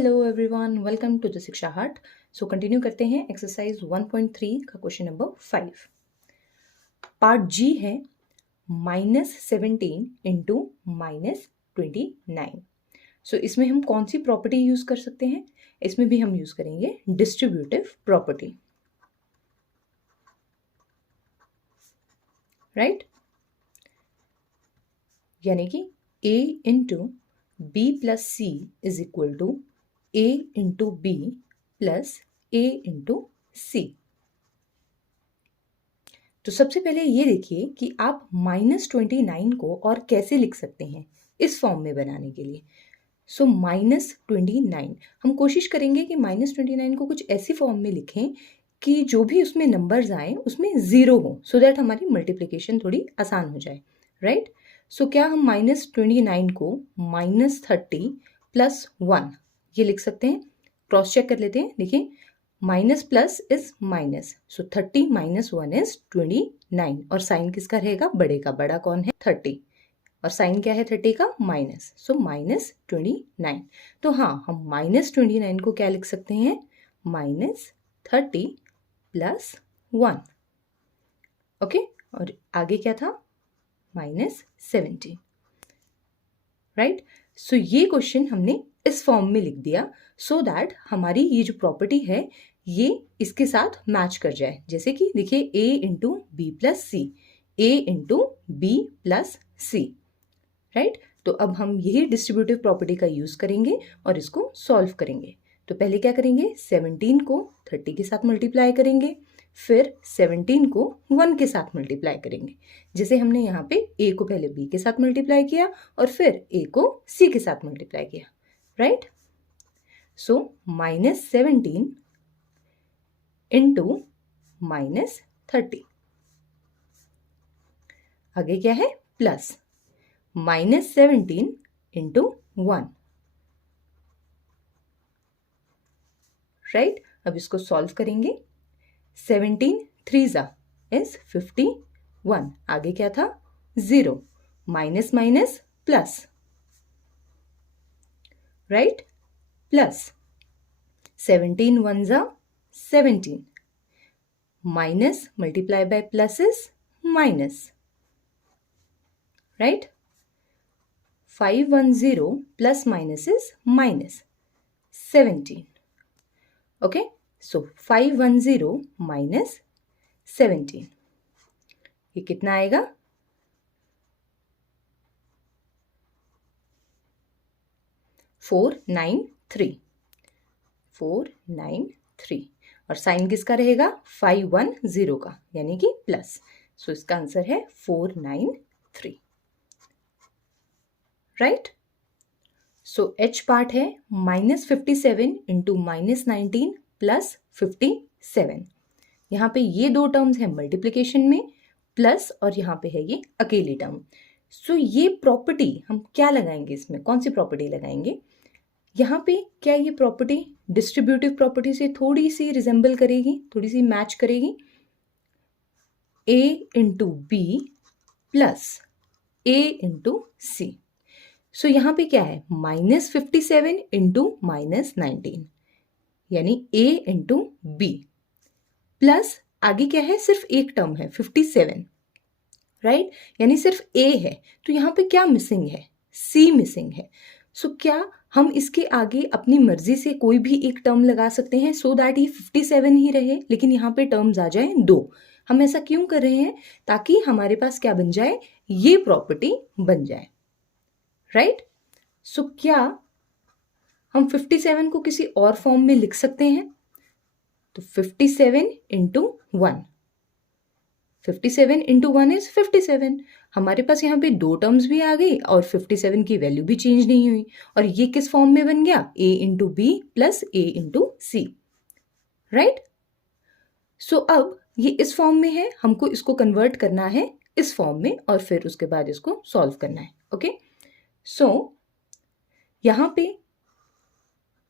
Hello everyone, welcome to the Shiksha Hut. So continue करते हैं exercise 1.3 का क्वेश्चन नंबर 5। पार्ट जी है -17 इंटू -29। सो इसमें हम कौन सी प्रॉपर्टी यूज कर सकते हैं? इसमें भी हम यूज करेंगे डिस्ट्रीब्यूटिव प्रॉपर्टी, राइट? यानी कि a into B plus C is equal to a into B plus a into C. तो सबसे पहले ये देखिए कि आप -29 को और कैसे लिख सकते हैं इस फॉर्म में बनाने के लिए। सो -29 हम कोशिश करेंगे कि -29 को कुछ ऐसी फॉर्म में लिखें कि जो भी उसमें नंबर्स आए उसमें ज़ीरो हो, सो दैट हमारी मल्टीप्लिकेशन थोड़ी आसान हो जाए, राइट? सो क्या हम -29 को -30 प्लस 1 ये लिख सकते हैं? क्रॉस चेक कर लेते हैं। देखिए, minus plus is minus, so 30 minus 1 is 29। और साइन किसका रहेगा? बड़े का। बड़ा कौन है? 30। और साइन क्या है 30 का? माइनस, सो -29। तो हाँ, हम -29 को क्या लिख सकते हैं? -30 प्लस 1। ओके, और आगे क्या था? -17, राइट? सो ये क्वेश्चन हमने इस फॉर्म में लिख दिया सो दैट हमारी ये जो प्रॉपर्टी है ये इसके साथ मैच कर जाए। जैसे कि देखिए, a into B plus C, a into B plus C, right? तो अब हम यही डिस्ट्रीब्यूटिव प्रॉपर्टी का यूज करेंगे और इसको सॉल्व करेंगे। तो पहले क्या करेंगे? 17 को 30 के साथ मल्टीप्लाई करेंगे, फिर 17 को 1 के साथ मल्टीप्लाई करेंगे। जैसे हमने यहाँ पे a को पहले b के साथ मल्टीप्लाई किया और फिर a को c के साथ मल्टीप्लाई किया, राइट? सो -17 इंटू -30। आगे क्या है? Plus -17 into 1, right? अब इसको सॉल्व करेंगे। 17 3 ज़ा इज 51। आगे क्या था? 0। Minus minus plus, right? Plus 17 1 ज़ा 17। Minus multiply by plus is minus, right? 510 plus minus is minus 17। Okay, so 510 minus 17, ये कितना आएगा? 493। 493। और साइन किसका रहेगा? 510 का, यानी कि प्लस। सो इसका आंसर है 493, राइट? सो एच पार्ट है -57 इंटू -19 प्लस 57। यहाँ पे ये दो टर्म्स हैं मल्टीप्लिकेशन में, प्लस और यहाँ पे है ये अकेली टर्म। सो ये प्रॉपर्टी हम क्या लगाएंगे? इसमें कौन सी प्रॉपर्टी लगाएंगे? यहाँ पे क्या ये प्रॉपर्टी डिस्ट्रीब्यूटिव प्रॉपर्टी से थोड़ी सी रिजेंबल करेगी, थोड़ी सी मैच करेगी। a into B plus a into C. So यहाँ पे क्या है? -57 इंटू -19, यानी a इंटू बी प्लस आगे क्या है? सिर्फ एक टर्म है 57, राइट? यानी सिर्फ a है। तो यहाँ पे क्या मिसिंग है? c मिसिंग है। सो क्या हम इसके आगे अपनी मर्जी से कोई भी एक टर्म लगा सकते हैं सो दैट ये 57 ही रहे, लेकिन यहाँ पे टर्म्स आ जाए 2। हम ऐसा क्यों कर रहे हैं? ताकि हमारे पास क्या बन जाए? ये प्रॉपर्टी बन जाए, राइट? सो क्या हम 57 को किसी और फॉर्म में लिख सकते हैं? तो 57 इंटू 1, 57 इंटू 1 इज 57। हमारे पास यहाँ पे दो टर्म्स भी आ गई और 57 की वैल्यू भी चेंज नहीं हुई। और ये किस फॉर्म में बन गया? a into B plus a into C, right? So अब ये इस फॉर्म में है, हमको इसको कन्वर्ट करना है इस फॉर्म में और फिर उसके बाद इसको सॉल्व करना है। ओके, सो यहाँ पे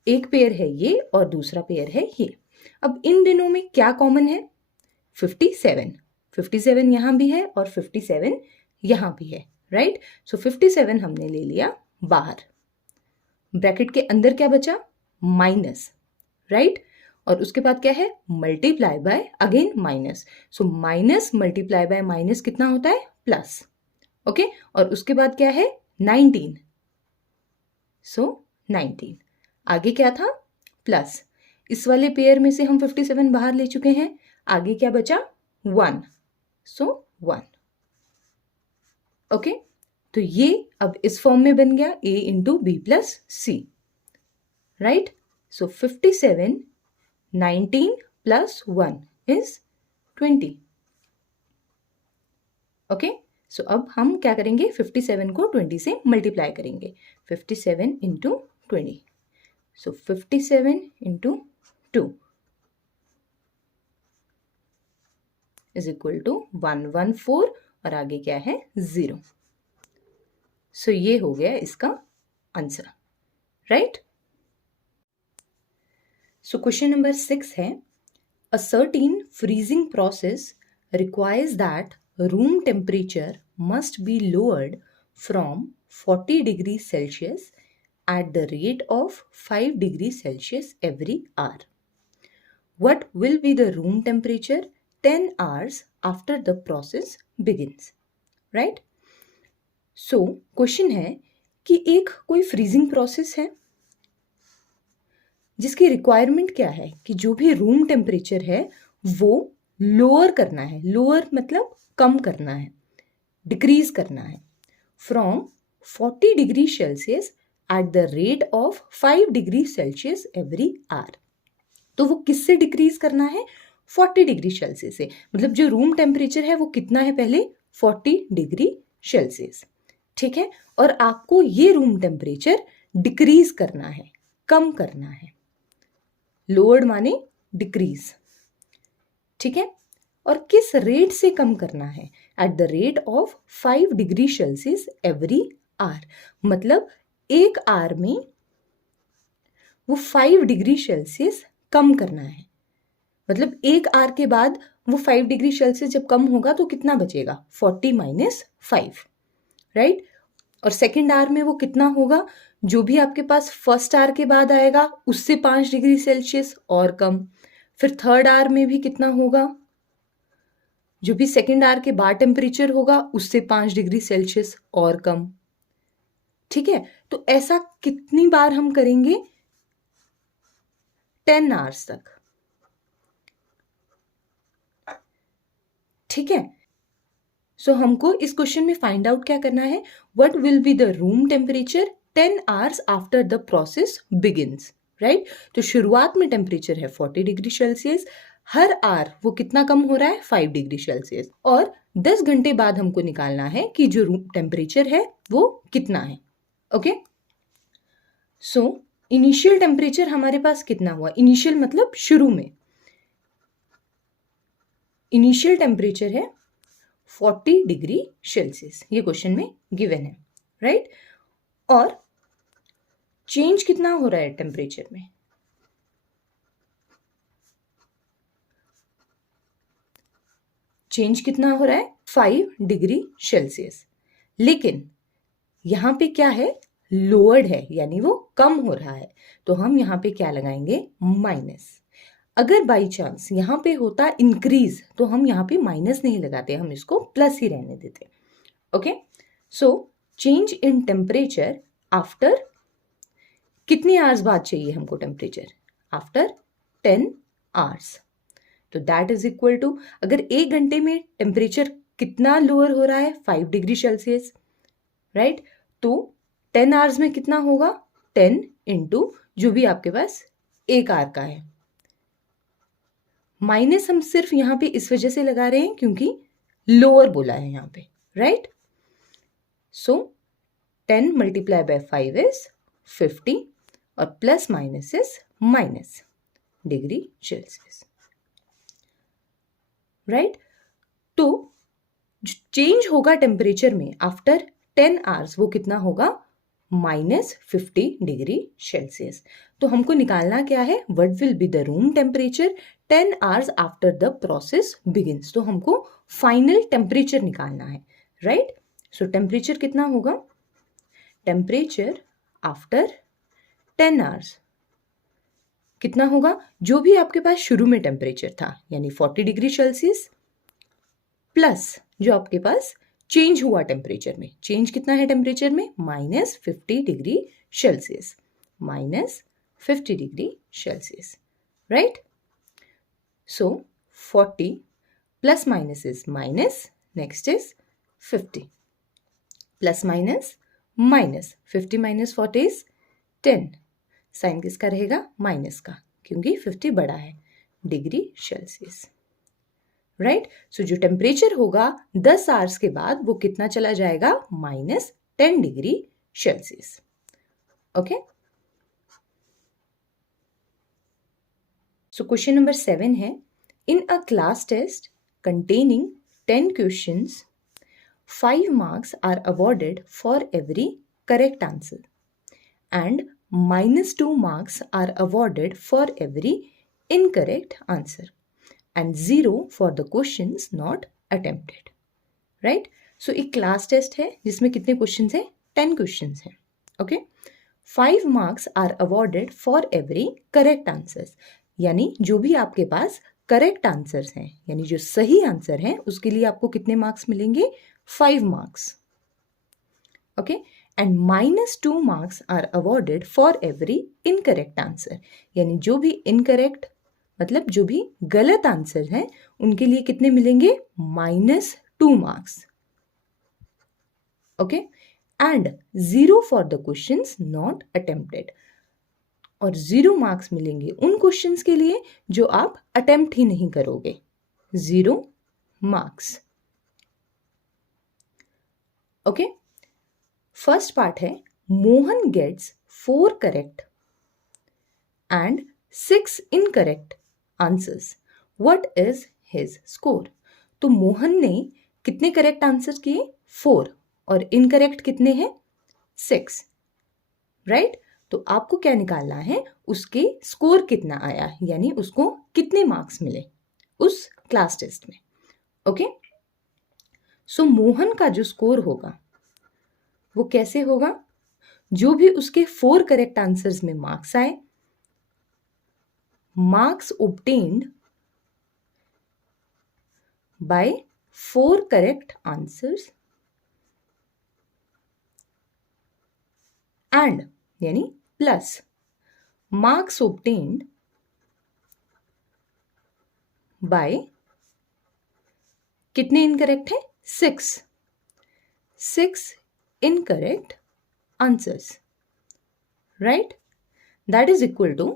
एक पेयर है ये और दूसरा पेयर है ये। अब इन दिनों में क्या कॉमन है? 57। 57 यहाँ भी है और 57 यहाँ भी है, राइट? सो 57 हमने ले लिया बाहर। ब्रैकेट के अंदर क्या बचा? माइनस, राइट, और उसके बाद क्या है, multiply by again minus, so minus multiply by minus कितना होता है, प्लस, ओके, और उसके बाद क्या है, 19, सो 19, आगे क्या था, प्लस, इस वाले पेयर में से हम 57 बाहर ले चुके हैं, आगे क्या बचा, 1, सो 1, ओके, तो ये अब इस फॉर्म में बन गया a into B plus C, right, so 57, 19 plus 1 is 20, okay, so अब हम क्या करेंगे, 57 को 20 से मल्टीप्लाई करेंगे, 57 into 20, so 57 into 2 is equal to 114 और आगे क्या है, 0, सो ये हो गया इसका आंसर, राइट। सो क्वेश्चन नंबर 6 है, a certain freezing process requires that room temperature must be lowered from 40 degrees Celsius at the rate of 5 degrees Celsius every hour. What will be the room temperature 10 hours after the process begins? Right? So, question है कि एक कोई freezing process है जिसकी requirement क्या है कि जो भी रूम टेम्परेचर है वो लोअर करना है, लोअर मतलब कम करना है, डिक्रीज करना है, from 40 degree Celsius at the rate of 5 degree Celsius every hour. तो वो किससे डिक्रीज करना है, 40 डिग्री सेल्सियस से, मतलब जो रूम टेम्परेचर है वो कितना है पहले, 40 डिग्री सेल्सियस, ठीक है, और आपको ये रूम टेम्परेचर डिक्रीज करना है, कम करना है, लोअर्ड माने डिक्रीज, ठीक है, और किस रेट से कम करना है, at the rate of 5 degree Celsius every hour, मतलब एक आवर में वो 5 डिग्री सेल्सियस कम करना है, मतलब एक आवर के बाद वो 5 डिग्री सेल्सियस जब कम होगा तो कितना बचेगा, 40 माइनस 5, राइट, और सेकेंड आवर में वो कितना होगा, जो भी आपके पास फर्स्ट आवर के बाद आएगा उससे 5 डिग्री सेल्सियस और कम, फिर थर्ड आवर में भी कितना होगा, जो भी सेकेंड आवर के बाद टेम्परेचर होगा उससे 5 डिग्री सेल्सियस और कम, ठीक है, तो ऐसा कितनी बार हम करेंगे, 10 आवर्स तक, ठीक है। सो हमको इस क्वेश्चन में फाइंड आउट क्या करना है, what will be the room temperature 10 hours after the process begins, right, तो शुरुआत में टेम्परेचर है 40 डिग्री सेल्सियस, हर आवर वो कितना कम हो रहा है, 5 डिग्री सेल्सियस, और 10 घंटे बाद हमको निकालना है कि जो रूम टेम्परेचर है वो कितना है, ओके। सो इनिशियल टेम्परेचर हमारे पास कितना हुआ, इनिशियल मतलब शुरू में, इनिशियल टेम्परेचर है 40 डिग्री सेल्सियस, ये क्वेश्चन में गिवन है, राइट, और चेंज कितना हो रहा है टेम्परेचर में, चेंज कितना हो रहा है, 5 डिग्री सेल्सियस, लेकिन यहां पे क्या है, लोअर्ड है, यानी वो कम हो रहा है, तो हम यहां पे क्या लगाएंगे, माइनस, अगर बाई चांस यहां पे होता इंक्रीज तो हम यहां पे माइनस नहीं लगाते, हम इसको प्लस ही रहने देते, okay. So change in temperature after, कितनी आवर्स बाद चाहिए हमको टेम्परेचर, आफ्टर 10 आवर्स, तो दैट इज इक्वल टू, अगर एक घंटे में टेम्परेचर कितना लोअर हो रहा है, 5 डिग्री सेल्सियस, राइट, तो 10 आवर्स में कितना होगा, 10 इंटू जो भी आपके पास एक आवर का है, माइनस हम सिर्फ यहां पे इस वजह से लगा रहे हैं क्योंकि लोअर बोला है यहां पे, right, so 10 multiply by 5 is 50 और plus minus is minus degree Celsius, right, तो चेंज होगा टेम्परेचर में आफ्टर 10 आवर्स वो कितना होगा, -50 डिग्री सेल्सियस, तो हमको निकालना क्या है, what will be the room temperature 10 hours after the process begins, तो हमको फाइनल टेम्परेचर निकालना है, राइट, सो टेम्परेचर कितना होगा, टेम्परेचर आफ्टर 10 आवर्स कितना होगा, जो भी आपके पास शुरू में टेम्परेचर था यानी 40 डिग्री सेल्सियस प्लस जो आपके पास चेंज हुआ टेम्परेचर में, चेंज कितना है टेम्परेचर में, -50 degree Celsius, -50 degree Celsius, right. So 40 plus minus is minus, next is 50, plus minus minus 50 minus 40 is 10, sign किसका रहेगा, माइनस का, क्योंकि 50 बड़ा है, डिग्री सेल्सियस, राइट। सो जो टेम्परेचर होगा 10 आवर्स के बाद वो कितना चला जाएगा, -10 degree Celsius, okay. So question number 7 है, in a class test containing 10 questions, 5 marks are awarded for every correct answer and -2 marks are awarded for every incorrect answer and 0 for the questions not attempted, right? So एक class test है जिसमें कितने questions हैं, 10 questions हैं, okay? 5 marks are awarded for every correct answers, यानी जो भी आपके पास करेक्ट आंसर्स हैं यानी जो सही आंसर हैं उसके लिए आपको कितने मार्क्स मिलेंगे, 5 marks, okay. And -2 marks are awarded for every incorrect answer, यानी जो भी इनकरेक्ट मतलब जो भी गलत आंसर हैं उनके लिए कितने मिलेंगे, -2 marks, okay. And 0 for the questions not attempted, और 0 मार्क्स मिलेंगे उन क्वेश्चंस के लिए जो आप अटेम्प्ट ही नहीं करोगे, 0 मार्क्स, ओके। फर्स्ट पार्ट है, Mohan gets 4 correct and 6 incorrect answers, what is his score. तो मोहन ने कितने करेक्ट आंसर किए, 4, और इनकरेक्ट कितने हैं, 6, राइट। तो आपको क्या निकालना है, उसके स्कोर कितना आया, यानी उसको कितने मार्क्स मिले उस क्लास टेस्ट में, ओके। सो मोहन का जो स्कोर होगा वो कैसे होगा, जो भी उसके 4 करेक्ट आंसर्स में मार्क्स आए, marks obtained by 4 correct answers and यानी प्लस मार्क्स obtained बाय कितने इनकरेक्ट है, 6 incorrect answers, right. That is equal to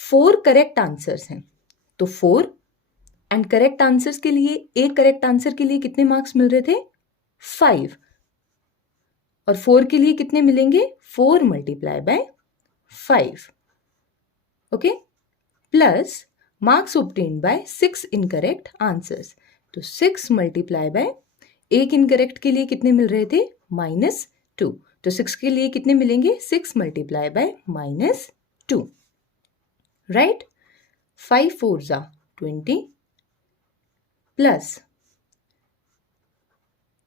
4 correct answers हैं, तो 4 एंड करेक्ट आंसर्स के लिए, एक करेक्ट आंसर के लिए कितने मार्क्स मिल रहे थे, 5, और 4 के लिए कितने मिलेंगे, 4 multiply by 5, okay, plus marks obtained by 6 incorrect answers, तो 6 मल्टीप्लाई बाय, एक इनकरेक्ट के लिए कितने मिल रहे थे, -2, तो 6 के लिए कितने मिलेंगे, 6 मल्टीप्लाई बाय -2, राइट। 5 4 जा 20 प्लस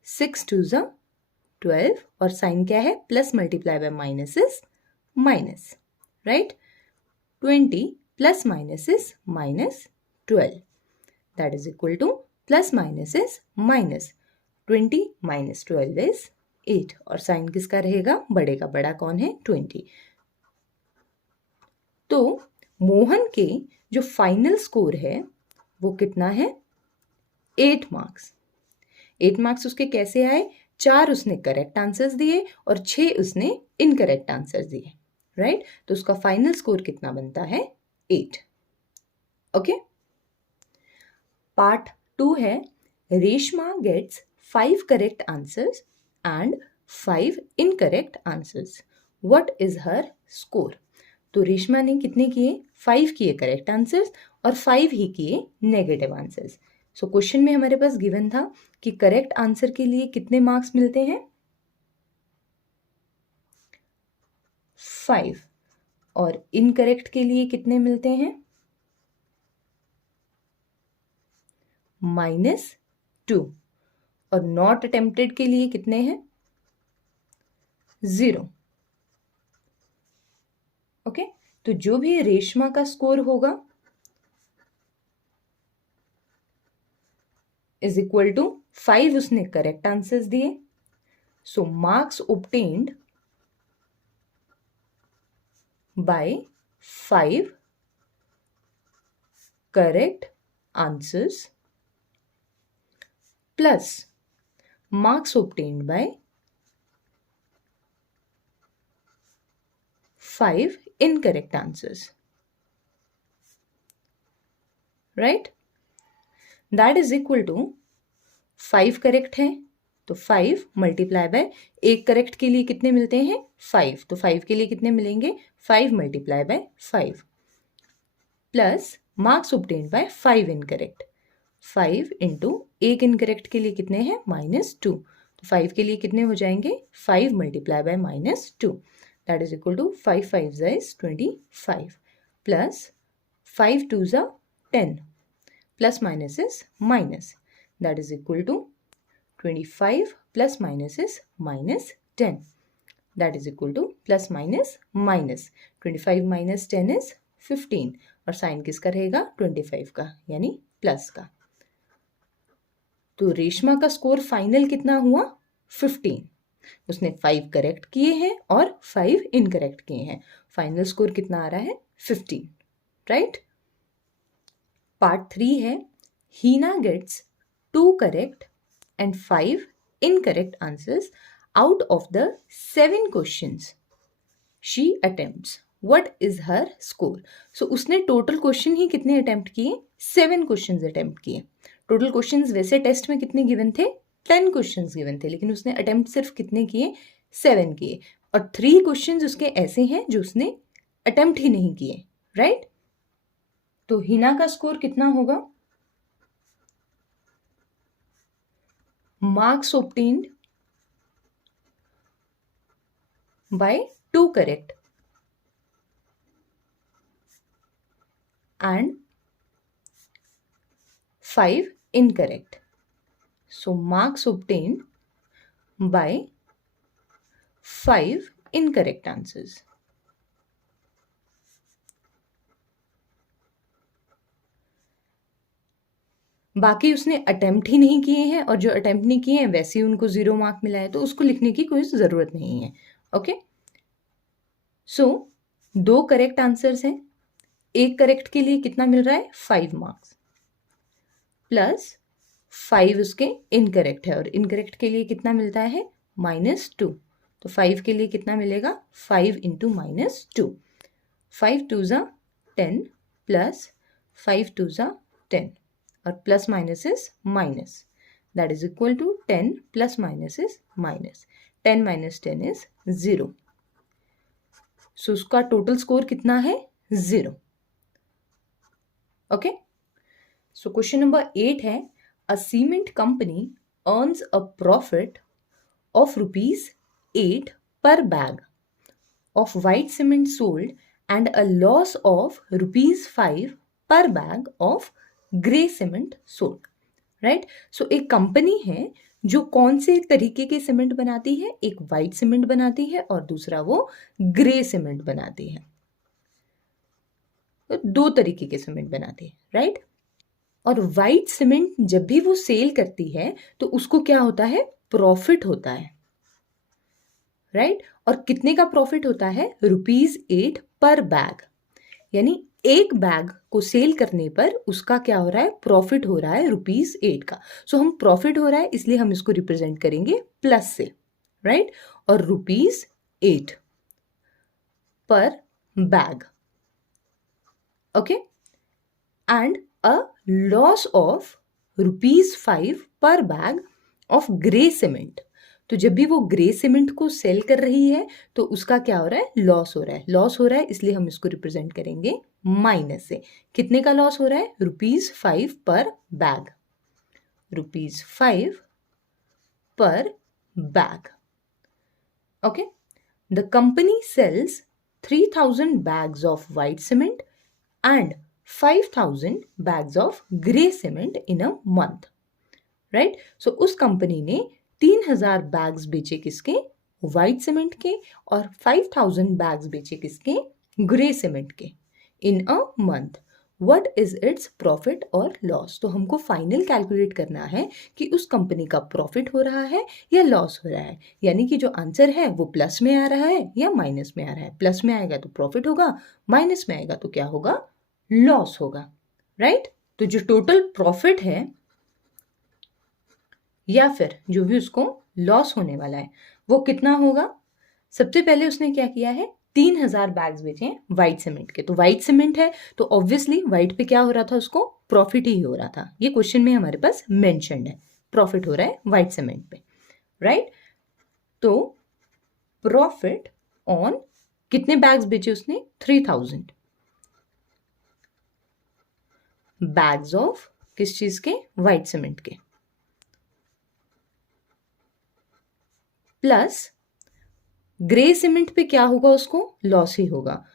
6 2 जा 12, और साइन क्या है, plus multiply by minus is minus, right. 20 plus minus is -12, that is equal to plus minus is minus, 20 - 12 is 8, और साइन किसका रहेगा, बड़े का, बड़ा कौन है, 20। तो मोहन के जो फाइनल स्कोर है वो कितना है, 8 मार्क्स। 8 मार्क्स उसके कैसे आए, 4 उसने करेक्ट आंसर्स दिए और 6 उसने इनकरेक्ट आंसर्स दिए, राइट। तो उसका फाइनल स्कोर कितना बनता है, 8, ओके। पार्ट 2 है, Reshma gets 5 correct answers and 5 incorrect answers, what is her score. तो रेशमा ने कितने किए, 5 किए करेक्ट आंसर्स और 5 ही किए नेगेटिव आंसर्स। सो क्वेश्चन में हमारे पास गिवन था कि करेक्ट आंसर के लिए कितने मार्क्स मिलते हैं, 5, और इनकरेक्ट के लिए कितने मिलते हैं, -2, और नॉट अटेम्प्टेड के लिए कितने हैं, 0, ओके। तो जो भी रेशमा का स्कोर होगा इज इक्वल टू 5 उसने करेक्ट आंसर्स दिए, सो marks obtained by 5 correct answers plus marks obtained by 5 incorrect answers, right? That is equal to 5 correct है तो 5 मल्टीप्लाई बाय, एक करेक्ट के लिए कितने मिलते हैं 5, तो 5 के लिए कितने मिलेंगे 5 multiply by 5 plus marks obtained by 5 incorrect, 5 into एक इनकरेक्ट के लिए कितने हैं -2, तो 5 के लिए कितने हो जाएंगे 5 multiply by -2, that is equal to 5 5 is 25 plus 5 2 जा 10 plus minus is minus, that is equal to 25 plus minus is -10, that is equal to plus minus minus, 25 minus 10 is 15 और साइन किसका रहेगा 25 का यानी प्लस का। तो रेशमा का स्कोर फाइनल कितना हुआ 15, उसने 5 करेक्ट किए हैं और 5 इनकरेक्ट किए हैं, फाइनल स्कोर कितना आ रहा है 15, राइट। पार्ट 3 है, हीना gets 2 correct and 5 incorrect answers out of the 7 questions she attempts. What is her score? So उसने टोटल क्वेश्चन ही कितने अटेम्प्ट किए 7 क्वेश्चंस अटेम्प्ट किए। टोटल क्वेश्चंस वैसे टेस्ट में कितने गिवन थे 10 क्वेश्चंस गिवन थे, लेकिन उसने अटेम्प्ट सिर्फ कितने किए 7 किए, और 3 क्वेश्चंस उसके ऐसे हैं जो उसने अटेम्प्ट ही नहीं किए, राइट। तो हिना का स्कोर कितना होगा, marks obtained by 2 correct and 5 incorrect. So marks obtained by 5 incorrect answers. बाकी उसने अटेम्प्ट ही नहीं किए हैं और जो अटेम्प्ट नहीं किए हैं वैसे ही उनको 0 मार्क मिला है, तो उसको लिखने की कोई ज़रूरत नहीं है, ओके। सो 2 करेक्ट आंसर्स हैं, एक करेक्ट के लिए कितना मिल रहा है 5 मार्क्स प्लस 5 उसके इनकरेक्ट है और इनकरेक्ट के लिए कितना मिलता है -2, तो 5 के लिए कितना मिलेगा 5 इंटू -2, 5 2 जा 10 प्लस 5 2 जा 10 और plus minus is minus, that is equal to 10 plus minus is minus, 10 minus 10 is 0, so उसका टोटल स्कोर कितना है 0, ओके। सो क्वेश्चन नंबर 8 है, a cement company earns a profit of ₹8 per bag of white cement sold and a loss of ₹5 per bag of grey cement sold, right. So एक company है जो कौन से तरीके के सीमेंट बनाती है, एक वाइट सीमेंट बनाती है और दूसरा वो ग्रे सीमेंट बनाती है, तो 2 तरीके के सीमेंट बनाती है, राइट। और वाइट सीमेंट जब भी वो सेल करती है तो उसको क्या होता है प्रॉफिट होता है, राइट। और कितने का प्रॉफिट होता है ₹8 पर बैग, यानी एक बैग को सेल करने पर उसका क्या हो रहा है प्रॉफिट हो रहा है ₹8 का। सो हम प्रॉफिट हो रहा है इसलिए हम इसको रिप्रेजेंट करेंगे प्लस से, राइट। और ₹8 पर bag, okay, and a loss of ₹5 पर बैग ऑफ ग्रे सीमेंट, तो जब भी वो ग्रे सीमेंट को सेल कर रही है तो उसका क्या हो रहा है लॉस हो रहा है, लॉस हो रहा है इसलिए हम इसको रिप्रेजेंट करेंगे माइनस से। कितने का लॉस हो रहा है ₹5 पर बैग, ₹5 पर bag, okay. The company sells 3000 bags of white cement and 5000 bags of grey cement in a month, right. So उस कंपनी ने 3000 बैग्स बेचे किसके व्हाइट सीमेंट के और 5000 बैग्स बेचे किसके ग्रे सीमेंट के in a month, what is its profit और लॉस। तो हमको फाइनल कैलकुलेट करना है कि उस कंपनी का प्रॉफिट हो रहा है या लॉस हो रहा है, यानी कि जो आंसर है वो प्लस में आ रहा है या माइनस में आ रहा है। प्लस में आएगा तो प्रॉफिट होगा, माइनस में आएगा तो क्या होगा, लॉस होगा, राइट। तो जो टोटल प्रॉफिट है या फिर जो भी उसको लॉस होने वाला है वो कितना होगा। सबसे पहले उसने क्या किया है, 3000 बैग्स बेचे हैं व्हाइट सीमेंट के। तो व्हाइट सीमेंट है तो ऑब्वियसली व्हाइट पे क्या हो रहा था, उसको प्रॉफिट ही हो रहा था। ये क्वेश्चन में हमारे पास मेंशन्ड है, प्रॉफिट हो रहा है व्हाइट सीमेंट पे, राइट। तो प्रॉफिट ऑन कितने बैग्स बेचे उसने, 3000 बैग्स ऑफ किस चीज के, व्हाइट सीमेंट के, प्लस ग्रे सीमेंट पे क्या होगा, उसको लॉस ही होगा।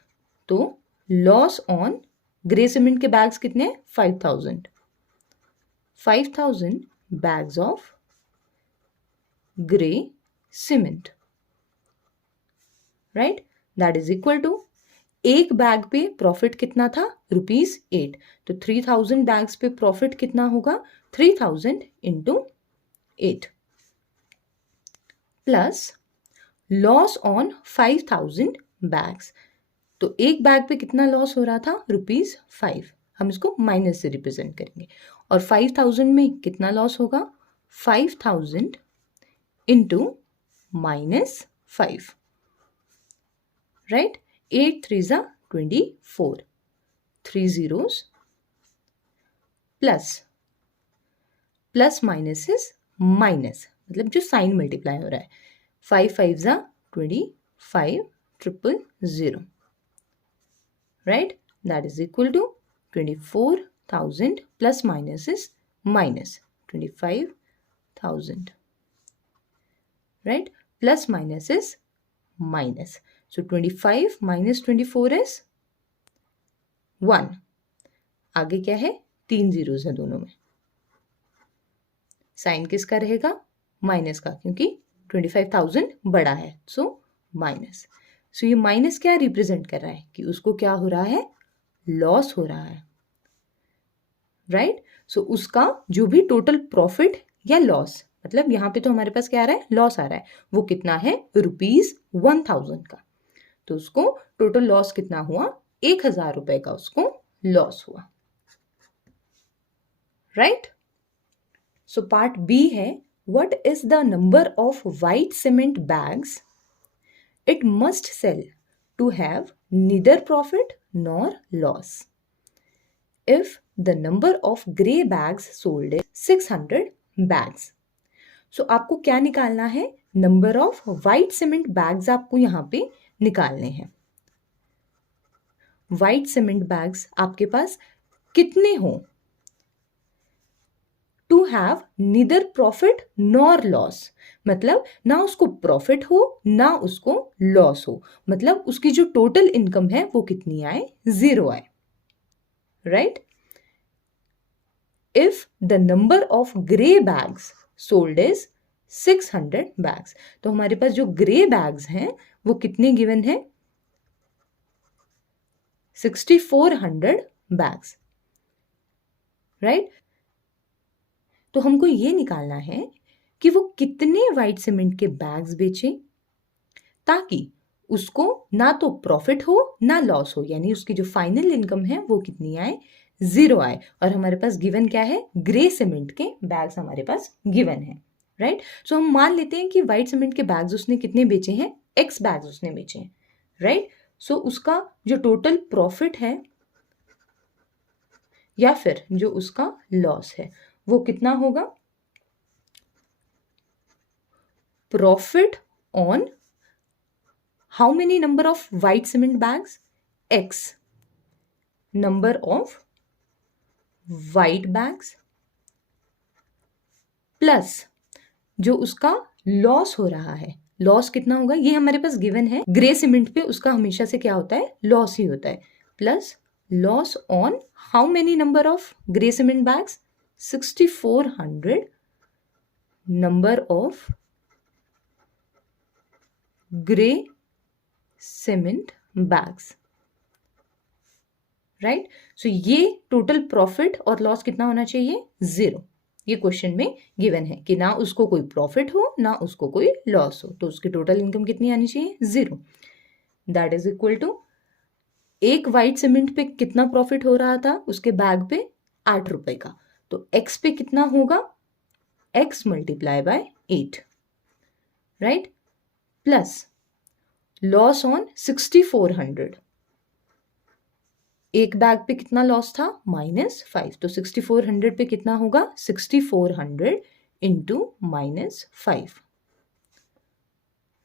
तो लॉस ऑन ग्रे सीमेंट के बैग्स कितने, 5000 bags of grey cement, right. That is equal to, एक बैग पे प्रॉफिट कितना था, ₹8। तो 3000 बैग्स पे प्रॉफिट कितना होगा, 3000 into 8 plus loss on 5000 bags. तो एक बैग पे कितना लॉस हो रहा था, ₹5। हम इसको माइनस से रिप्रेजेंट करेंगे। और 5000 में कितना लॉस होगा, 5000 इंटू -5, राइट। 8 3 ज़ा 24, 3 zeros plus minus is minus, मतलब जो साइन मल्टीप्लाई हो रहा है। 5 5 ज़ा 25, 000, right, that is equal to 24,000 plus minus is minus 25,000, right, plus minus is minus. So 25 minus 24 is 1. आगे क्या है, 3 zeros है दोनों में, साइन किसका रहेगा, माइनस का, क्योंकि 25,000 बड़ा है, सो माइनस। सो ये माइनस क्या रिप्रेजेंट कर रहा है कि उसको क्या हो रहा है, लॉस हो रहा है, राइट। सो उसका जो भी टोटल प्रॉफिट या लॉस, मतलब यहाँ पे तो हमारे पास क्या आ रहा है, लॉस आ रहा है, वो कितना है, ₹1000 का। तो उसको टोटल लॉस कितना हुआ, 1000 रुपए का उसको लॉस हुआ, राइट। सो पार्ट बी है, what is the number of white cement bags it must sell to have neither profit nor loss if the number of grey bags sold is 600 bags. So आपको क्या निकालना है, number of white cement bags आपको यहां पे निकालने हैं। White cement bags आपके पास कितने हो, to have neither profit nor loss, मतलब ना उसको प्रॉफिट हो ना उसको लॉस हो, मतलब उसकी जो टोटल इनकम है वो कितनी आए, 0 आए, right. If the number of grey bags sold is 600 bags, तो हमारे पास जो ग्रे बैग्स हैं वो कितने गिवन है, 6400 बैग्स, राइट। तो हमको ये निकालना है कि वो कितने व्हाइट सीमेंट के बैग्स बेचे ताकि उसको ना तो प्रॉफिट हो ना लॉस हो, यानी उसकी जो फाइनल इनकम है वो कितनी आए, 0 आए। और हमारे पास गिवन क्या है, ग्रे सीमेंट के बैग्स हमारे पास गिवन है, राइट। सो हम मान लेते हैं कि व्हाइट सीमेंट के बैग्स उसने कितने बेचे हैं, X बैग्स उसने बेचे हैं, राइट। सो उसका जो टोटल प्रॉफिट है या फिर जो उसका लॉस है वो कितना होगा, profit on how many number of white cement bags, X number of white bags plus जो उसका लॉस हो रहा है, लॉस कितना होगा, ये हमारे पास गिवन है, ग्रे सीमेंट पे उसका हमेशा से क्या होता है, लॉस ही होता है, plus loss on how many number of grey cement bags, 6400 number of grey cement bags, right. So ये टोटल प्रॉफिट और लॉस कितना होना चाहिए? 0। ये क्वेश्चन में गिवन है कि ना उसको कोई प्रॉफिट हो ना उसको कोई लॉस हो, तो उसकी टोटल इनकम कितनी आनी चाहिए? 0। दैट इज इक्वल टू एक वाइट सीमेंट पे कितना प्रॉफिट हो रहा था उसके बैग पे? 8 रुपए का। तो x पे कितना होगा? x multiply by 8, right, plus loss on 6400। एक बैग पे कितना लॉस था? -5। तो 6400 पे कितना होगा? 6400 into -5,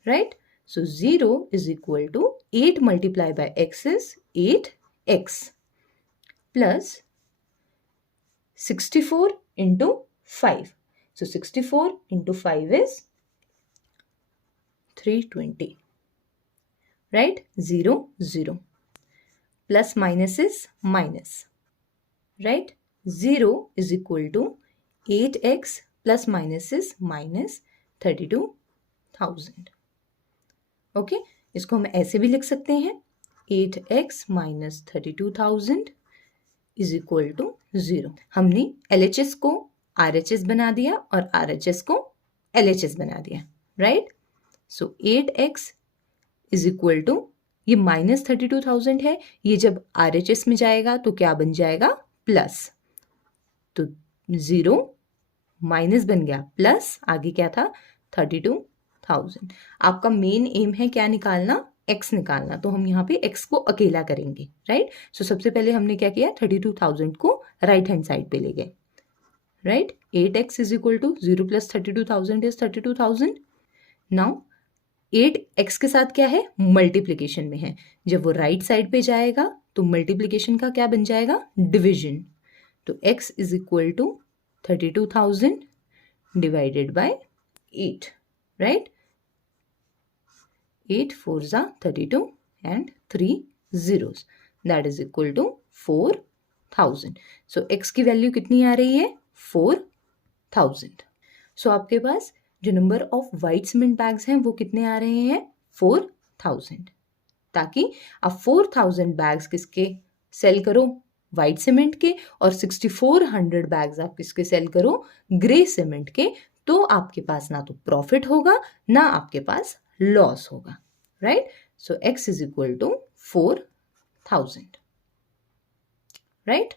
right. So 0 is equal to 8 multiply by x is 8x plus 64 into 5। So 64 into 5 is 320, right. 0 0 plus minus is minus, right. 0 is equal to 8x plus minus is minus 32,000। Okay, इसको हम ऐसे भी लिख सकते हैं 8x minus 32,000 is equal to 0। हमने LHS को RHS बना दिया और RHS को LHS बना दिया, right. So 8x is equal to, ये माइनस 32,000 है, ये जब RHS में जाएगा तो क्या बन जाएगा? प्लस। तो 0 माइनस बन गया प्लस, आगे क्या था? 32,000। आपका मेन एम है क्या निकालना? x निकालना। तो हम यहाँ पे x को अकेला करेंगे, राइट। सो सबसे पहले हमने क्या किया? 32,000 को राइट हैंड साइड पे ले गए, right. 8x is equal to 0 plus 32,000 is 32,000। Now 8x के साथ क्या है? मल्टीप्लीकेशन में है। जब वो राइट साइड पे जाएगा तो मल्टीप्लीकेशन का क्या बन जाएगा? डिविजन। तो x is equal to 32,000 divided by 8, right. 8 4 जा 32 and 3 zeros, that is equal to 4,000. So x की वैल्यू कितनी आ रही है? 4,000. So आपके पास जो number of white cement bags हैं वो कितने आ रहे हैं? 4,000। ताकि आप 4,000 बैग्स किसके सेल करो? वाइट सीमेंट के, और 6400 बैग्स आप किसके सेल करो? ग्रे सीमेंट के। तो आपके पास ना तो प्रॉफिट होगा ना आपके पास लॉस होगा, right. So x is equal to 4,000, right.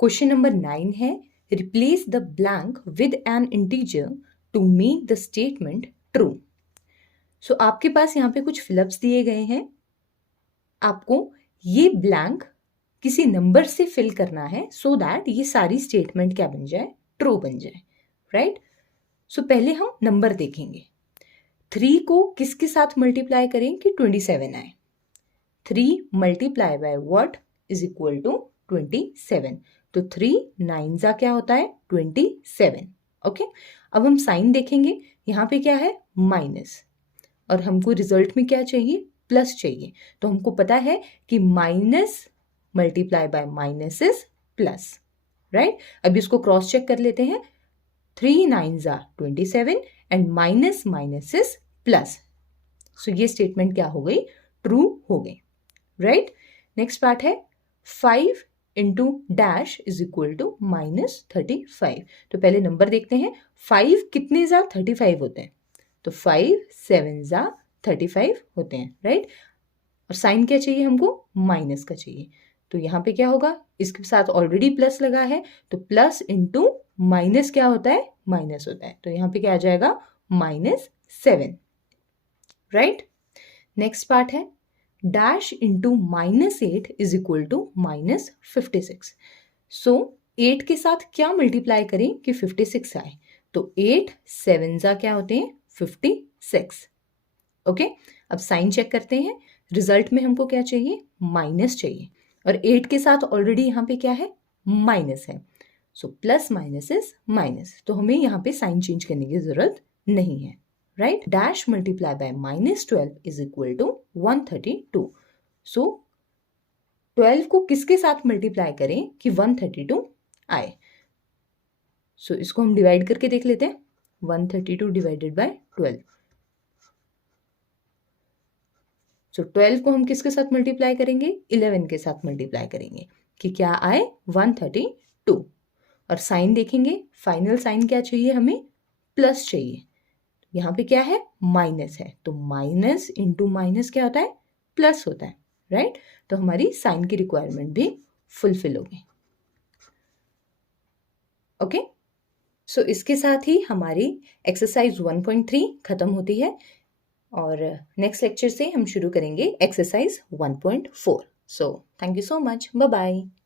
Question number 9 है, replace the blank with an integer to make the statement true. So आपके पास यहाँ पे कुछ फिलअप्स दिए गए हैं, आपको ये ब्लैंक किसी नंबर से फिल करना है सो दैट ये सारी स्टेटमेंट क्या बन जाए? ट्रू बन जाए, राइट। सो पहले हम नंबर देखेंगे। 3 को किसके साथ मल्टीप्लाई करें कि 27 आए? 3 multiply by what is equal to 27। तो 3 9 जा क्या होता है? 27। ओके, अब हम साइन देखेंगे। यहाँ पे क्या है? माइनस, और हमको रिजल्ट में क्या चाहिए? प्लस चाहिए। तो हमको पता है कि minus multiply by minus is plus, right. अब इसको क्रॉस चेक कर लेते हैं। 3 9 जा 27 and minus minus is plus. So ये स्टेटमेंट क्या हो गई? ट्रू हो गई, राइट। नेक्स्ट पार्ट है 5 into dash is equal to -35। तो पहले नंबर देखते हैं। 5 कितने जा 35 होते हैं? तो 5 7 जा 35 होते हैं, राइट। और साइन क्या चाहिए हमको? माइनस का चाहिए। तो यहाँ पे क्या होगा? इसके साथ ऑलरेडी प्लस लगा है, तो प्लस इंटू माइनस क्या होता है? माइनस होता है। तो यहाँ पे क्या आ जाएगा? -7, राइट। नेक्स्ट पार्ट है dash into -8 is equal to -56। So 8 के साथ क्या मल्टीप्लाई करें कि 56 आए? तो 8 7 जा क्या होते हैं? 56। ओके, अब साइन चेक करते हैं। रिजल्ट में हमको क्या चाहिए? माइनस चाहिए, और 8 के साथ ऑलरेडी यहाँ पे क्या है? माइनस है। So plus minus is minus, तो हमें यहाँ पे साइन चेंज करने की जरूरत नहीं है, right. Dash multiply by -12 is equal to 132। So 12 को किसके साथ मल्टीप्लाई करें कि 132 आए? सो इसको हम डिवाइड करके देख लेते हैं। 132 डिवाइडेड बाय 12, सो 12 को हम किसके साथ मल्टीप्लाई करेंगे? 11 के साथ मल्टीप्लाई करेंगे कि क्या आए? 132। और साइन देखेंगे, फाइनल साइन क्या चाहिए हमें? प्लस चाहिए। यहाँ पे क्या है? माइनस है, तो माइनस इंटू माइनस क्या होता है? प्लस होता है, राइट? तो हमारी साइन की रिक्वायरमेंट भी फुलफिल होगी। ओके, सो इसके साथ ही हमारी एक्सरसाइज 1.3 खत्म होती है और नेक्स्ट लेक्चर से हम शुरू करेंगे exercise 1.4। So thank you so much, bye bye.